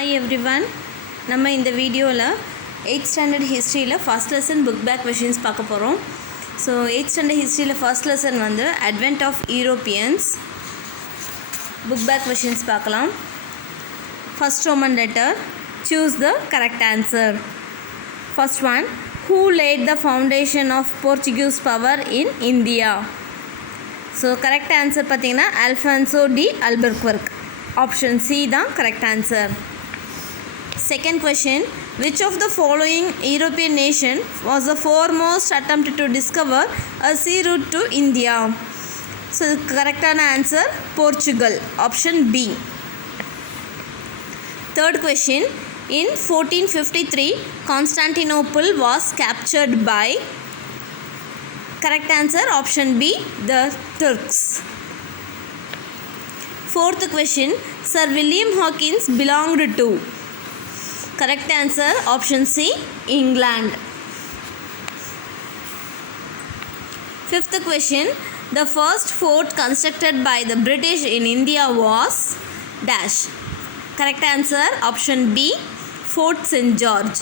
Hi everyone. நம்ம இந்த வீடியோவில் 8th standard historyல first lesson book back questions பார்க்க போகிறோம். ஸோ 8th standard historyல first lesson வந்து advent of Europeans book back questions பார்க்கலாம். First Roman letter, choose the correct answer. First one, who laid the foundation of Portuguese power in India? So correct answer பார்த்தீங்கன்னா Alphonso D அல்பர்க்வர்க். Option C தான் correct answer. Second question, which of the following European nation was the foremost attempt to discover a sea route to India? So correct answer Portugal. Option B. Third question, in 1453 Constantinople was captured by. Correct answer option B, the Turks. Fourth question, Sir William Hawkins belonged to. Correct answer option C, England. Fifth question, the first fort constructed by the British in India was dash. Correct answer option B, Fort St. George.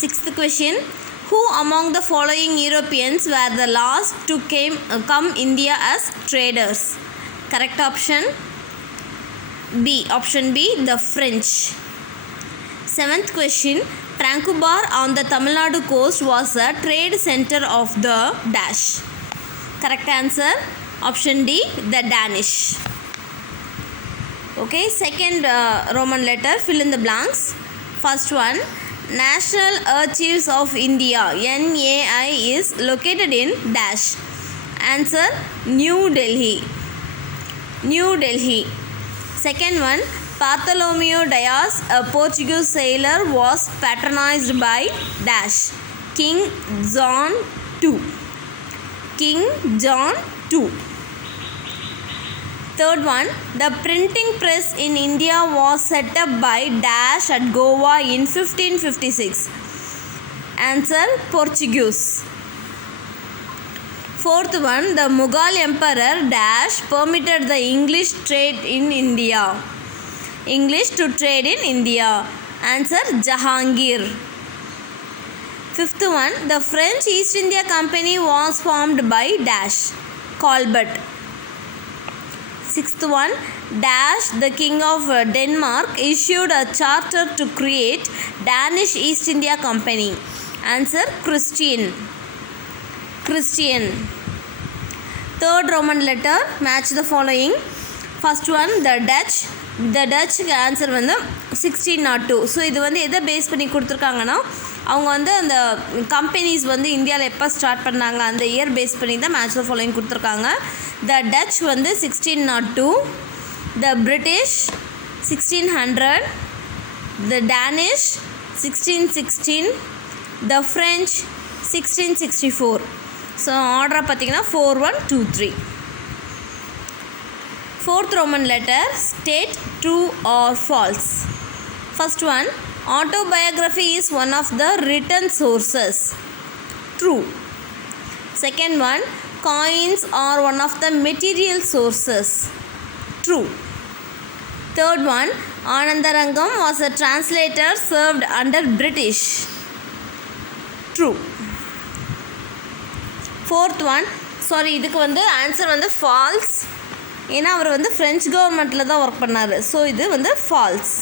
Sixth question, who among the following Europeans were the last to come India as traders? Correct option B. Option B, the French. Seventh question, Tranquebar on the Tamil Nadu coast was a trade center of the dash. Correct answer option D, the Danish. Okay, second Roman letter, fill in the blanks. First one, National Archives of India NAI is located in dash. Answer New Delhi. New Delhi. Second one, Bartholomew Dias, a Portuguese sailor, was patronized by dash. King John II. King John II. Third one, the printing press in India was set up by dash at Goa in 1556. Answer Portuguese. Fourth one, the Mughal emperor dash permitted the English trade in India. English to trade in India. Answer Jahangir. Fifth one, the French East India Company was formed by dash. Colbert. Sixth one, dash the King of Denmark issued a charter to create Danish East India Company. Answer Christian. Christian. Third Roman letter, match the following. First one, the Dutch. The Dutch answer வந்து 1602. ஸோ இது வந்து எதை பேஸ் பண்ணி கொடுத்துருக்காங்கன்னா அவங்க வந்து அந்த கம்பெனிஸ் வந்து இந்தியாவில் எப்போ ஸ்டார்ட் பண்ணாங்க அந்த இயர் பேஸ் பண்ணி தான் மேட்ச் த ஃபாலோயிங் கொடுத்துருக்காங்க. த டச் வந்து 1602, த பிரிட்டிஷ் 1600, த டேனிஷ் 1616, த ஃப்ரெஞ்ச் 1664. ஸோ ஆர்டரை பார்த்தீங்கன்னா 4123. Fourth Roman letter, state true or false. First one, autobiography is one of the written sources. True. Second one, coins are one of the material sources. True. Third one, Anandarangam was a translator served under British. True. Fourth one, இதுக்கு வந்து ஆன்சர் வந்து ஃபால்ஸ். ஏன்னா அவர் வந்து ஃப்ரெஞ்ச் கவர்மெண்ட்டில் தான் ஒர்க் பண்ணார். ஸோ இது வந்து falls.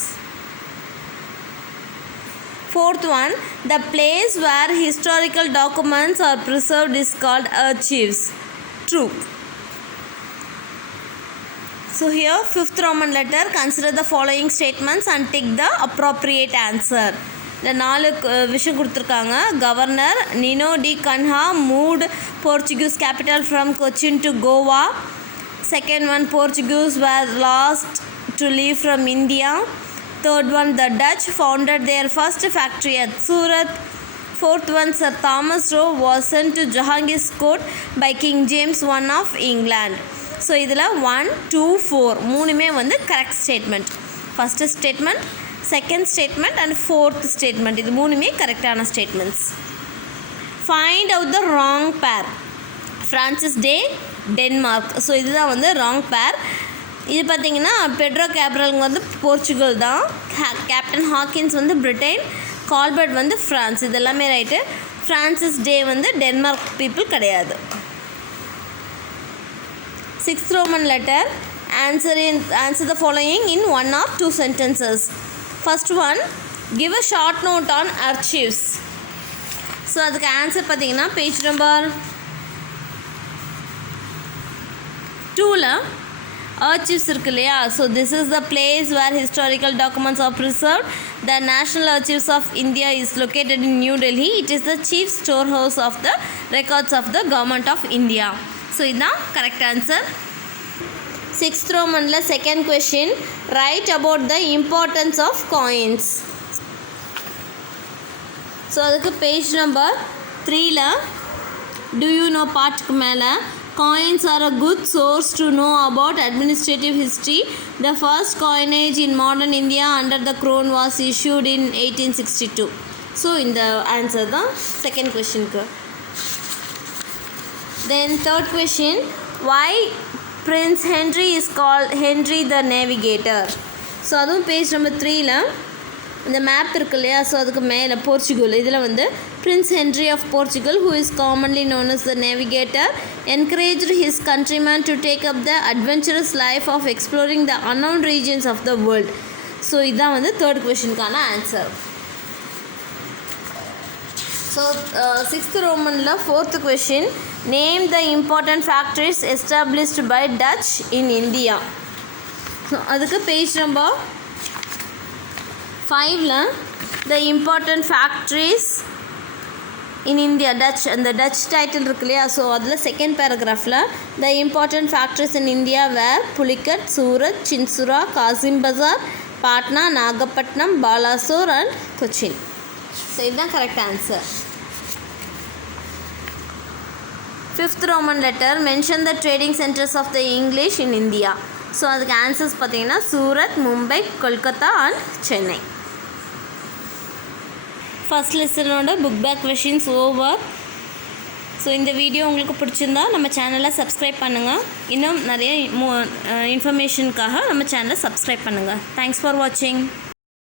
Fourth one, the place where historical documents are preserved is called archives. True. So here fifth Roman letter, consider the following statements and take the appropriate answer. இந்த 4 விஷயம் கொடுத்துருக்காங்க. Governor Nino da Cunha moved Portuguese capital from Cochin to Goa. Second one, Portuguese were last to leave from India. Third one, the Dutch founded their first factory at Surat. Fourth one, Sir Thomas Roe was sent to Jahangir's court by King James I of England. So இதில் 1, 2, 4 மூணுமே வந்து correct statement. First statement, second statement and fourth statement, இது மூணுமே கரெக்டான statements. Find out the wrong pair. Francis Day, Denmark. So இதுதான் வந்து wrong pair. இது பார்த்திங்கன்னா பெட்ரோ கேப்ரல் வந்து போர்ச்சுகல் தான், கேப்டன் ஹாக்கின்ஸ் வந்து பிரிட்டன், கால்பர்ட் வந்து ஃப்ரான்ஸ். இது எல்லாமே ரைட்டு. ஃப்ரான்சிஸ் டே வந்து டென்மார்க் பீப்புள் கிடையாது. 6th Roman letter. Answer the following in 1 or 2 sentences. First one, give a short note on archives. So அதுக்கு ஆன்சர் பார்த்தீங்கன்னா பேஜ் நம்பர் 2ல் archives இருக்கு இல்லையா. So this is the place where historical documents are preserved. The national archives of India is located in New Delhi. It is the chief store house of the records of the government of India. So இதுதான் correct answer. 6th Romanல second question, write about the importance of coins. So அதுக்கு page number 3ல் do you no பார்ட்டுக்கு மேலே coins are a good source to know about administrative history. The first coinage in modern India under the crown was issued in 1862. So இந்த answer தான் second கொஷினுக்கு. Then third question, why Prince Henry is called Henry the Navigator. So அதுவும் page number 3ல் இந்த map இருக்கு இல்லையா. ஸோ அதுக்கு மேலே போர்ச்சுகல் இதில் வந்து Prince Henry of Portugal, who is commonly known as the Navigator, encouraged his countrymen to take up the adventurous life of exploring the unknown regions of the world. So இதுதான் வந்து தேர்ட் கொஷினுக்கான answer. So 6th Romanல fourth question, name the important factories established by Dutch in India. So அதுக்கு பேஜ் நம்பர் 5ல் the important factories in India, Dutch, அந்த Dutch title இருக்கு இல்லையா. ஸோ அதில் செகண்ட் பேராகிராஃபில் the important factories in India were Pulicat, Surat, Chinsura, Kasim Bazar, Patna, Nagapattinam, Balasore and Cochin. So இதுதான் correct answer. 5th Roman letter, mention the trading centers of the English in India. So அதுக்கு answers பார்த்தீங்கன்னா Surat, Mumbai, Kolkata and Chennai. First லெசனோட book back questions over. So இந்த video உங்களுக்கு பிடிச்சிருந்தா நம்ம சேனலை சப்ஸ்கிரைப் பண்ணுங்கள். இன்னும் நிறைய இன்ஃபர்மேஷனுக்காக நம்ம சேனலை சப்ஸ்கிரைப் பண்ணுங்கள். தேங்க்ஸ் ஃபார் வாட்சிங்.